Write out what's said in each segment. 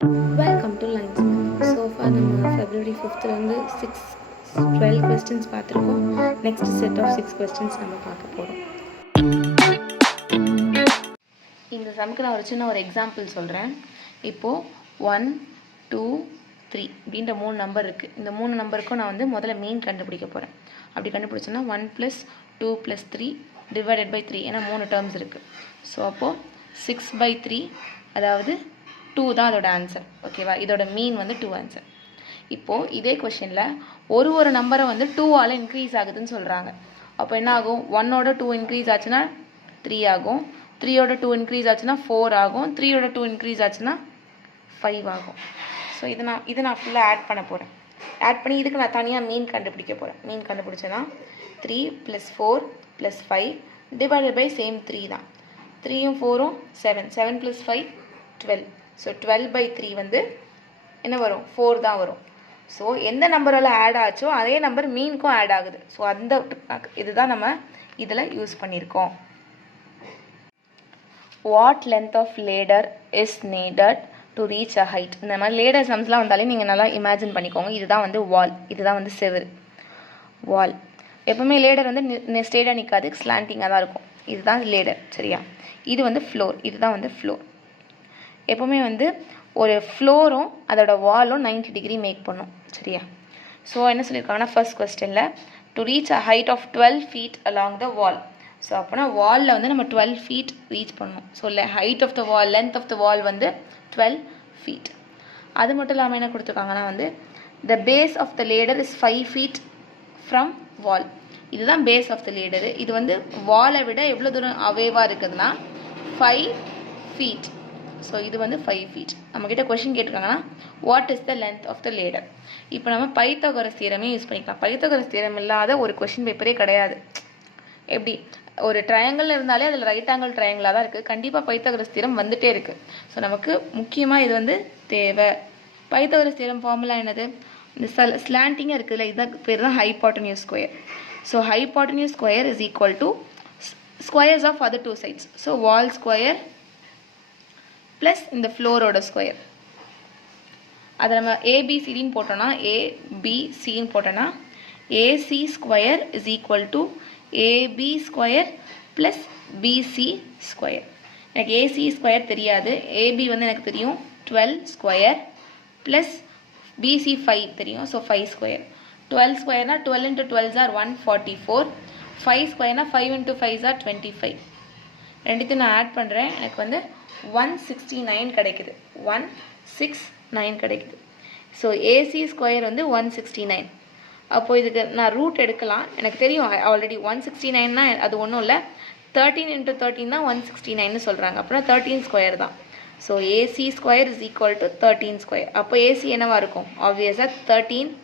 Welcome to lunch sofa. நம்ம February 5th six 12 questions பார்த்துருக்கோம். Next set of 6 questions நம்ம பார்க்க போகிறோம். இந்த சம்க்கு நான் சின்ன ஒரு எக்ஸாம்பிள் சொல்கிறேன். இப்போது 1 2 3 அப்படின்ற 3 நம்பர் இருக்குது. இந்த 3 நம்பருக்கும் நான் முதல்ல மீன் கண்டுபிடிக்க போகிறேன். அப்படி கண்டுபிடிச்சோன்னா 1 + 2 + 3 டிவைடட் பை 3, ஏன்னா 3 டேர்ம்ஸ் இருக்குது. ஸோ அப்போது 6/3, அதாவது 2 தான் அதோட ஆன்சர். ஓகேவா? இதோட மீன் 2 ஆன்சர். இப்போது இதே கொஷனில் ஒரு நம்பரை 2ஆல் இன்க்ரீஸ் ஆகுதுன்னு சொல்கிறாங்க. அப்போ என்ன ஆகும்? 1ஓட 2 இன்க்ரீஸ் ஆச்சுன்னா 3 ஆகும், 3ஓட 2 இன்க்ரீஸ் ஆச்சுன்னா 4 ஆகும், 3ஓட 2 இன்க்ரீஸ் ஆச்சுன்னா 5 ஆகும். ஸோ இதை நான் ஃபுல்லாக ஆட் பண்ண போகிறேன். ஆட் பண்ணி இதுக்கு நான் தனியாக மீன் கண்டுபிடிக்க போகிறேன். மீன் கண்டுபிடிச்சேன்னா 3 + 4 + 5 டிவைடட் பை சேம் 3 தான். 3யும் 4ம் 7, 7 + 5 12. ஸோ 12/3 என்ன வரும்? 4 தான் வரும். ஸோ எந்த நம்பரால் ஆட் ஆச்சோ அதே நம்பர் மீனுக்கும் ஆட் ஆகுது. ஸோ அந்த இதுதான் நம்ம இதில் யூஸ் பண்ணியிருக்கோம். What length of ladder is needed to reach a height. இந்த மாதிரி லேடர் சம்ஸ்லாம் வந்தாலே நீங்கள் நல்லா இமேஜின் பண்ணிக்கோங்க. இதுதான் வால், இதுதான் செவர். வால் எப்பவுமே லேடர் ஸ்ட்ரெயிட்டாக நிற்காது, ஸ்லாண்டிங்காக தான் இருக்கும். இதுதான் லேடர், சரியா? இது ஃப்ளோர், இதுதான் ஃப்ளோர். எப்போவுமே ஒரு ஃப்ளோரும் அதோட வாலும் 90 டிகிரி மேக் பண்ணும், சரியா? ஸோ என்ன சொல்லியிருக்காங்கன்னா ஃபர்ஸ்ட் கொஸ்டினில் to reach a height of 12 feet along the wall. So அப்போனா வாலில் நம்ம 12 feet ரீச் பண்ணணும். So height of the wall, length of the wall 12 feet. அது மட்டும் இல்லாமல் என்ன கொடுத்துருக்காங்கன்னா the base of the ladder is 5 feet from wall. இதுதான் பேஸ் ஆஃப் த லேடரு. இது வாலை விட எவ்வளோ தூரம் அவேவாக இருக்குதுன்னா 5 feet. ஸோ இது 5 feet. நம்மக்கிட்ட கொஷின் கேட்டிருக்காங்கன்னா what is the length of the ladder. இப்போ நம்ம பைத்தாகரஸ் தியரமே யூஸ் பண்ணிக்கலாம். பைத்தாகரஸ் தியரம் இல்லாத ஒரு கொஷின் பேப்பரே கிடையாது. எப்படி? ஒரு ட்ரையாங்கிள் இருந்தாலே அதில் ரைட் ஆங்கிள் ட்ரையாங்கிளாக தான் இருக்குது. கண்டிப்பாக பைத்தாகரஸ் தியரம் வந்துட்டே இருக்குது. ஸோ நமக்கு முக்கியமாக இது தேவை. பைத்தாகரஸ் தியரம் ஃபார்முலா என்னது? இந்த ஸ்லாண்டிங்காக இருக்குதுல்ல, இதுதான் பேர் தான் hypotenuse square. So hypotenuse square is equal to squares of other 2 sides. So wall square plus இந்த ஃப்ளோரோட ஸ்கொயர். அதை நம்ம ஏபிசிடின்னு போட்டோன்னா, ஏபிசின்னு போட்டோன்னா AC square is equal to AB square plus BC square. எனக்கு ஏசி ஸ்கொயர் தெரியாது, ஏபி எனக்கு தெரியும் 12 ஸ்கொயர் ப்ளஸ் பிசி 5 தெரியும். So 5 square. 12 ஸ்கொயர்னா 12 × 12 are 144. 5 ஸ்கொயர்னா 5 × 5 are 25. ரெண்டுத்தையும் நான் ஆட் பண்ணுறேன். எனக்கு 169 கிடைக்குது. 169 கிடைக்குது. So AC square 169. அப்போது இதுக்கு நான் ரூட் எடுக்கலாம். எனக்கு தெரியும் ஆல்ரெடி 169னா அது ஒன்றும் இல்லை, 13 × 13 தான் 169ன்னு சொல்கிறாங்க. அப்படின்னா 13 ஸ்கொயர் தான். So AC square is equal to 13 square. அப்போ ஏசி என்னவாக இருக்கும்? ஆப்வியஸாக 13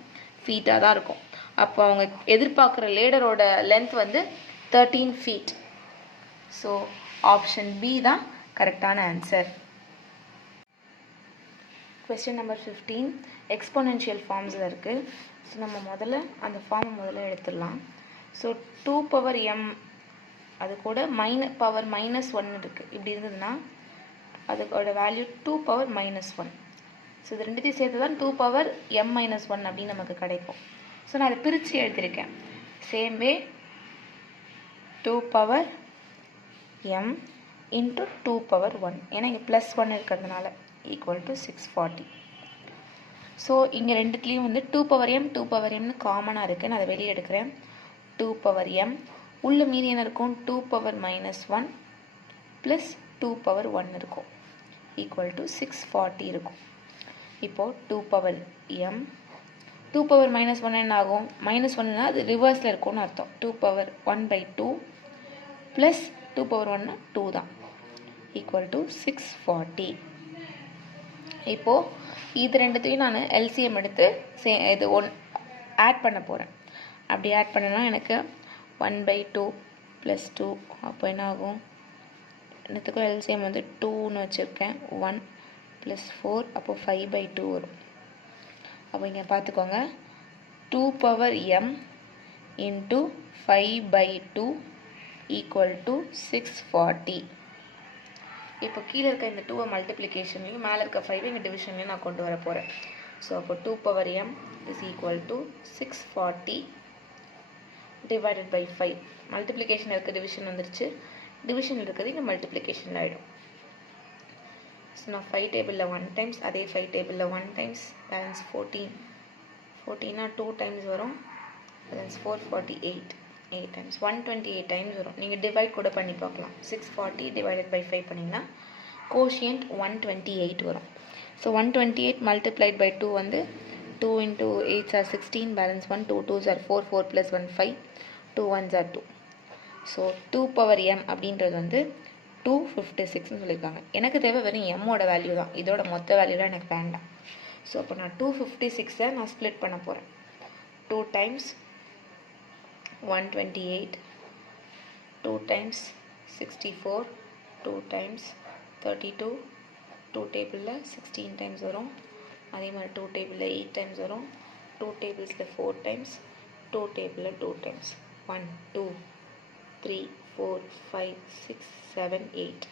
ஃபீட்டாக தான் இருக்கும். அப்போ அவங்க எதிர்பார்க்குற லேடரோட length 13 feet. So option B தான் கரெக்டான ஆன்சர். கொஸ்டின் நம்பர் 15 எக்ஸ்போனென்ஷியல் ஃபார்ம்ஸில் இருக்குது. ஸோ நம்ம முதல்ல அந்த ஃபார்மை எடுத்துடலாம். ஸோ 2m அது கூட பவர் -1 இருக்குது. இப்படி இருந்ததுன்னா அதுக்கோட வேல்யூ 2^-1. ஸோ இது ரெண்டுத்தையும் சேர்த்து தான் 2^m-1 அப்படின்னு நமக்கு கிடைக்கும். ஸோ நான் அதை பிரித்து எழுதியிருக்கேன். சேம் வே 2^m into 2^1, ஏன்னா இங்கே +1 இருக்கிறதுனால ஈக்குவல் டு 640. ஸோ இங்கே ரெண்டுத்துலேயும் 2^m 2^mனு காமனாக இருக்குது. நான் அதை வெளியே எடுக்கிறேன். 2^m உள்ள மீதி என்ன இருக்கும்? 2^-1 ப்ளஸ் 2^1 இருக்கும், ஈக்குவல் டு 640 இருக்கும். இப்போது 2^m 2^-1 என்ன ஆகும்? -1னா அது ரிவர்ஸில் இருக்கும்னு அர்த்தம். 2^1/2 ப்ளஸ் 2^1னா 2 தான், ஈக்குவல் டு 640. இப்போது இது ரெண்டுத்தையும் நான் எல்சிஎம் எடுத்து இது ஆட் பண்ண போகிறேன். அப்படி ஆட் பண்ணனா எனக்கு 1/2 + 2, அப்போ என்ன ஆகும்? ரெண்டுத்துக்கும் எல்சிஎம் 2ன்னு வச்சுருக்கேன். 1 + 4, அப்போது 5/2 வரும். அப்போ இங்கே பார்த்துக்கோங்க, 2^m into 5/2 ஈக்குவல் டு 640. இப்போ கீழே இருக்க இந்த 2 மல்டிப்ளிகேஷன்லையும் மேலே இருக்க 5 இங்கே டிவிஷன்லையும் நான் கொண்டு வர போகிறேன். ஸோ அப்போ 2 power m is equal to 640 divided by 5. Multiplication இருக்க டிவிஷன் வந்துருச்சு, டிவிஷன் இருக்கிறது இங்கே மல்டிப்ளிகேஷன் ஆகிடும். ஸோ நான் 5 டேபிளில் 1 டைம்ஸ், அதே 5 டேபிளில் 1 டைம்ஸ், பேலன்ஸ் 14 2 டைம்ஸ் வரும், பேலன்ஸ் 448 8 டைம்ஸ் 128 டைம்ஸ் வரும். நீங்கள் டிவைட் கூட பண்ணி பார்க்கலாம். 640 divided by 5 பண்ணிங்கன்னா கோஷியன்ட் 128 வரும். ஸோ 128 multiplied by 2 வந்து 2 into 8s are 16, balance 1, 2 2s are 4, 4 plus 1 5, 2 1s are 2. So 2 power m அப்படின்றது வந்து 256ன்னு சொல்லியிருக்காங்க. எனக்கு தேவை வெறும் எம்மோட வேல்யூ தான், இதோட மொத்த வேல்யூலாம் எனக்கு வேண்டாம். ஸோ அப்போ நான் 256 நான் ஸ்ப்ளிட் பண்ண போகிறேன். 2 times 128, 2 times 64, 2 times 32, 2 டேபிளில் 16 டைம்ஸ் வரும், அதே மாதிரி 2 டேபிளில் 8 டைம்ஸ் வரும், 2 டேபிள்ஸில் 4 டைம்ஸ், 2 டேபிளில் 2 டைம்ஸ், 1 2 3 4 5 6 7 8.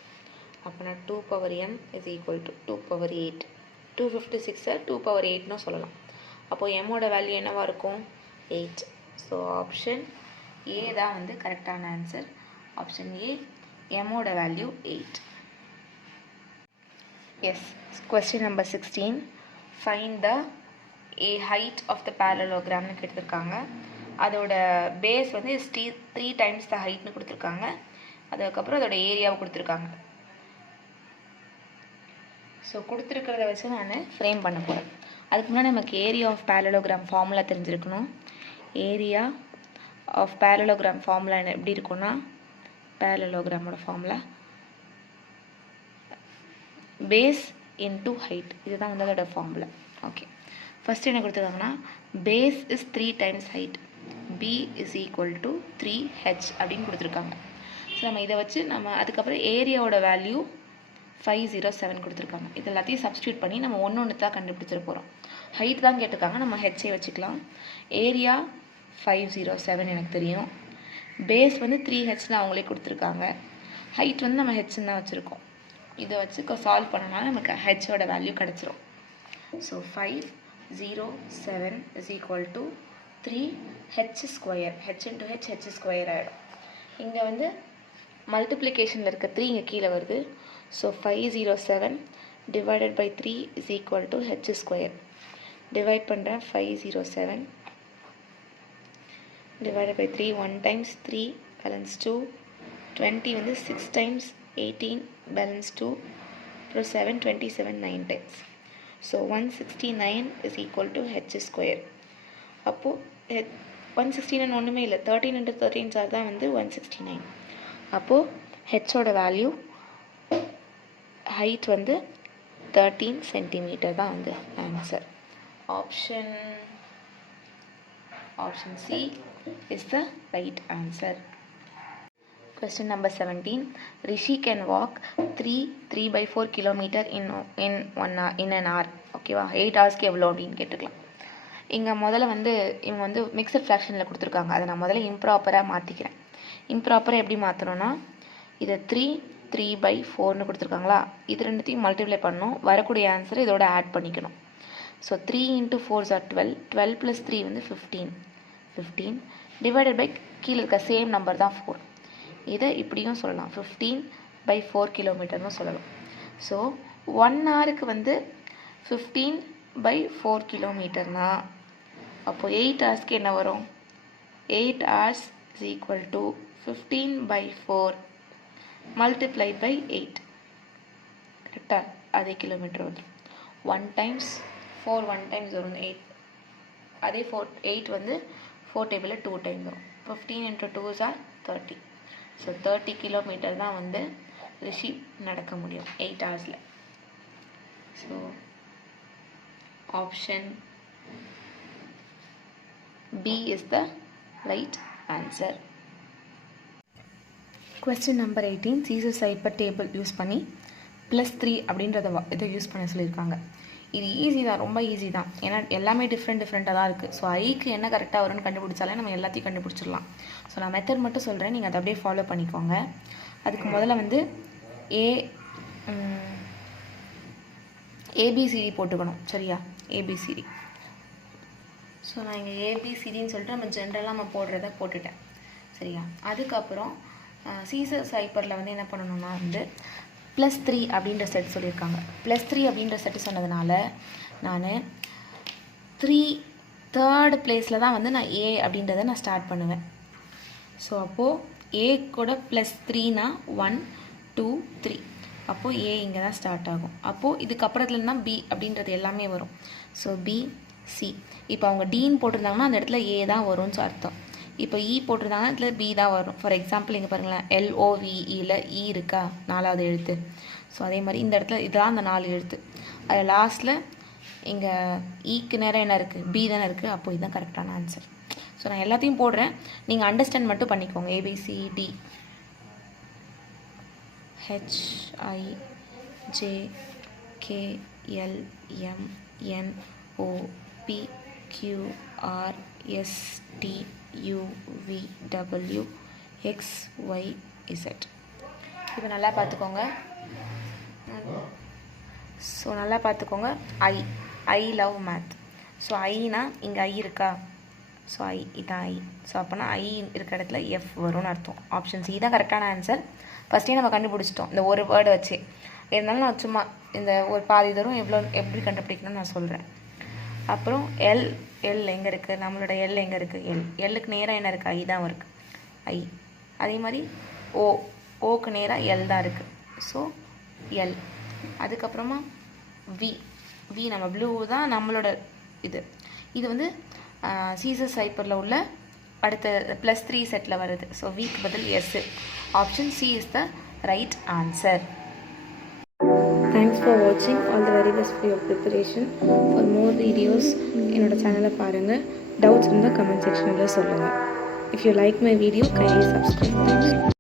அப்போ நான் 2 power m is equal to 2 power 8. 256 2 power 8ன்னு சொல்லலாம். அப்போது எம்மோட வேல்யூ என்னவாக இருக்கும்? 8. ஸோ ஆப்ஷன் ஏ தான் வந்து கரெக்டான ஆன்சர். ஆப்ஷன் ஏ, எம்மோட value 8. Yes, question number 16. Find the height of the பேரலோகிராம்னு கேட்டிருக்காங்க. அதோட பேஸ் வந்து 3 times த ஹைட்னு கொடுத்துருக்காங்க. அதுக்கப்புறம் அதோட ஏரியாவை கொடுத்துருக்காங்க. ஸோ கொடுத்துருக்கிறத வச்சு நான் ஃப்ரேம் பண்ண போகிறேன். அதுக்கு முன்னாடி நமக்கு ஏரியா ஆஃப் பேரலோகிராம் ஃபார்முலா தெரிஞ்சிருக்கணும். ஏரியா ஆஃப் பேரலோகிராம் ஃபார்முலா எப்படி இருக்குன்னா, பேரலோகிராமோட ஃபார்முலா பேஸ் இன்டூ ஹைட், இதுதான் வந்து அதோட ஃபார்முலா. ஓகே, ஃபஸ்ட்டு என்ன கொடுத்துருக்காங்கன்னா, base is 3 times height, b is equal to 3h அப்படின்னு கொடுத்துருக்காங்க. ஸோ நம்ம இதை வச்சு நம்ம அதுக்கப்புறம் ஏரியாவோட வேல்யூ 507 கொடுத்துருக்காங்க. இது எல்லாத்தையும் சப்ஸ்டியூட் பண்ணி நம்ம ஒன்று தான் கண்டுபிடிச்சிட போகிறோம். ஹைட் தான் கேட்டிருக்காங்க, நம்ம ஹெச்சே வச்சுக்கலாம். ஏரியா 507 எனக்கு தெரியும், பேஸ் வந்து 3hன்னு அவங்களே கொடுத்துருக்காங்க, ஹைட் வந்து நம்ம ஹெச்ன்னு தான் வச்சுருக்கோம். இதை வச்சு சால்வ் பண்ணோம்னா நமக்கு ஹெச்சோட வேல்யூ கிடச்சிரும். So 507 is equal to 3h square, h into h square ஆகிடும். இங்கே வந்து மல்டிப்ளிகேஷனில் இருக்க 3 இங்கே கீழே வருது. So 507 divided by 3 is equal to h square. Divide பண்ணுறேன். 507 divided by 3, 1 times 3, balance 2, 20 வந்து 6 times 18, balance 2, plus 7, 27, 9 times. So 169 is equal to h square. அப்போது 169 ஒன்றுமே இல்லை, 13 into 13 சார் தான் வந்து 169. அப்போது ஹெச்சோட வேல்யூ ஹைட் வந்து 13 சென்டிமீட்டர் தான் வந்து answer. Option C is the right answer. Question number 17. Rishi can walk 3/4 kilometer in an hour. ஓகேவா, 8 ஹவர்ஸ்க்கு எவ்வளோ அப்படின்னு கேட்டுக்கலாம். இங்கே முதல்ல வந்து இவங்க வந்து மிக்சட் ஃப்ராக்ஷனில் கொடுத்துருக்காங்க. அதை நான் முதல்ல இம்ப்ராப்பராக மாற்றிக்கிறேன். இம்ப்ராப்பராக எப்படி மாற்றணும்னா, இதை 3/4ன்னு கொடுத்துருக்காங்களா, இது ரெண்டுத்தையும் மல்டிப்ளை பண்ணணும், வரக்கூடிய ஆன்சரை இதோட ஆட் பண்ணிக்கணும். ஸோ 3 into 4 are 12, 12 plus 3 வந்து 15 டிவைடட் பை கீழே இருக்க சேம் நம்பர் தான் 4. இதை இப்படியும் சொல்லலாம், 15/4 கிலோமீட்டர்னு சொல்லலாம். ஸோ 1 ஹவருக்கு வந்து 15/4 கிலோமீட்டர்னா அப்போது 8 ஹவர்ஸ்க்கு என்ன வரும்? 8 hours is equal to 15/4 multiplied by 8. கரெக்டாக அதே கிலோமீட்டர் வந்து 1 times 4 1 times வரும் 8. அதே 8 வந்து 4 டேபிளில் 2 டைம்ஸ் வரும். 15 into 2s are 30. So 30 kilometre தான் வந்து ரிஷி நடக்க முடியும் 8 ஹவர்ஸில். So option B is the right answer. Question number 18. Caesar cipher table use பண்ணி +3 அப்படின்றத இதை யூஸ் பண்ண சொல்லியிருக்காங்க. இது ஈஸி தான், ரொம்ப ஈஸி தான். ஏன்னா எல்லாமே டிஃப்ரெண்ட்டாக தான் இருக்குது. ஸோ ஐக்கு என்ன கரெக்டாக வரும்னு கண்டுபிடிச்சாலே நம்ம எல்லாத்தையும் கண்டுபிடிச்சிடலாம். ஸோ நான் மெத்தட் மட்டும் சொல்கிறேன், நீங்கள் அதை அப்படியே ஃபாலோ பண்ணிக்கோங்க. அதுக்கு முதல்ல வந்து ஏபிசிடி போட்டுக்கணும், சரியா? ஏபிசிடி. ஸோ நான் இங்கே ஏபிசிடின்னு சொல்லிட்டு நம்ம ஜென்ரலாக நம்ம போடுறத போட்டுட்டேன், சரியா? அதுக்கப்புறம் சீசர் சைப்பரில் வந்து என்ன பண்ணணும்னா வந்து +3 அப்படின்ற செட் சொல்லியிருக்காங்க. +3 அப்படின்ற செட்டு சொன்னதுனால நான் 3rd பிளேஸில் தான் வந்து நான் ஏ அப்படின்றத நான் ஸ்டார்ட் பண்ணுவேன். ஸோ அப்போது ஏ கூட +3னா 1 2 3, அப்போது ஏ இங்கே தான் ஸ்டார்ட் ஆகும். அப்போது இதுக்கப்புறத்துல தான் பி அப்படின்றது எல்லாமே வரும். So B C. இப்போ அவங்க டீன்னு போட்டிருந்தாங்கன்னா அந்த இடத்துல ஏ தான் வரும்னு அர்த்தம். இப்போ இ போட்டிருந்தாங்கன்னா இடத்துல பி தான் வரும். ஃபார் எக்ஸாம்பிள் இங்கே பாருங்களேன், LOVEயில் இ இருக்கா, 4வது எழுத்து. ஸோ அதே மாதிரி இந்த இடத்துல இதெல்லாம் அந்த 4 எழுத்து. அதில் லாஸ்ட்டில் இங்கே ஈக்கு நேரம் என்ன இருக்குது, பி தானே இருக்குது. அப்போ இதுதான் கரெக்டான ஆன்சர். ஸோ நான் எல்லாத்தையும் போடுறேன், நீங்கள் அண்டர்ஸ்டாண்ட் மட்டும் பண்ணிக்கோங்க. ABCD HIJKLMNOPQRSTUVWXYZ. இப்போ நல்லா பார்த்துக்கோங்க. ஸோ நல்லா பார்த்துக்கோங்க. I love math. So Aina இங்கே ஐ இருக்கா, ஸோ ஐ இதான் ஐ. ஸோ அப்போனா ஐ இருக்கிற இடத்துல எஃப் வரும்னு அர்த்தம். ஆப்ஷன் சி தான் கரெக்டான ஆன்சர். ஃபஸ்ட்டே நம்ம கண்டுபிடிச்சிட்டோம் இந்த ஒரு வேர்டு வச்சு. இருந்தாலும் நான் சும்மா இந்த ஒரு பாதி தூரம் எப்படி கண்டுபிடிக்கணும்னு நான் சொல்கிறேன். அப்புறம் எல் எங்கே இருக்குது, நம்மளோட எல் எங்கே இருக்குது, எல்லுக்கு நேராக என்ன இருக்குது, ஐ தான் இருக்குது, ஐ. அதே மாதிரி ஓக்கு நேராக எல் தான் இருக்குது. So L. அதுக்கப்புறமா வி நம்ம ப்ளூ தான் நம்மளோட இது வந்து சீசர் சைப்பரில் உள்ள அடுத்த +3 செட்டில் வருது. ஸோ விக்கு பதில் S. Option C is the right answer. Thanks for வாட்சிங். All the very best for your preparation. For more videos என்னோட சேனலை பாருங்கள். டவுட்ஸ் இருந்தால் கமெண்ட் செக்ஷனில் சொல்லுங்கள். If you like my video kindly subscribe.